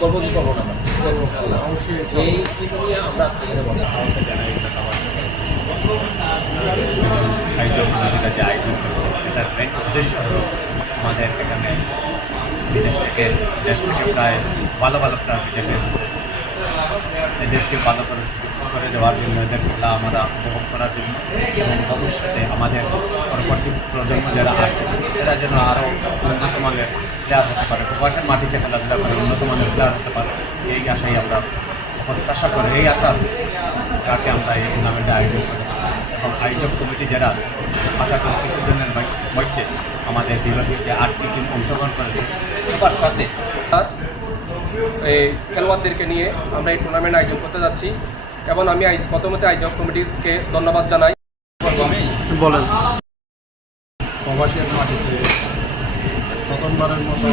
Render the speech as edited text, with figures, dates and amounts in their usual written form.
করবো কি করবো না অবশ্যই এই নিয়ে আমরা আজকে এখানে বসা আয়োজক কমিটিটা যে আয়োজন করেছে এটার মেন উদ্দেশ্য হলো আমাদের এখানে দেশ থেকে প্রায় ভালো ভালো প্লেয়ার বিদেশে এসেছে, এদেরকে ভালো করে সুযোগ করে দেওয়ার জন্য, এদের খেলা আমরা উপভোগ করার জন্য এবং ভবিষ্যতে আমাদের পরবর্তী প্রজন্ম যারা আসে এরা যেন আরও উন্নত মানের প্লেয়ার হতে পারে, প্রবাসের মাটিতে খেলাধুলা করে উন্নত মানের প্লেয়ার হতে পারে, এই আশাই আমরা প্রত্যাশা করে এই আশার তাকে আমরা এই টুর্নামেন্টে আয়োজন করেছি। এবং আয়োজক কমিটি যারা আছে আশা করি কিছুদিনের মধ্যে আমাদের বিভাগীয় যে 8টি টিম অংশগ্রহণ করেছে সবার সাথে এই খেলোয়াড়দেরকে নিয়ে আমরা এই টুর্নামেন্ট আয়োজন করতে যাচ্ছি এবং আমি প্রথমত আয়োজক কমিটিকে ধন্যবাদ জানাই। আমি বলেন প্রবাসের মাটিতে প্রথমবারের মতো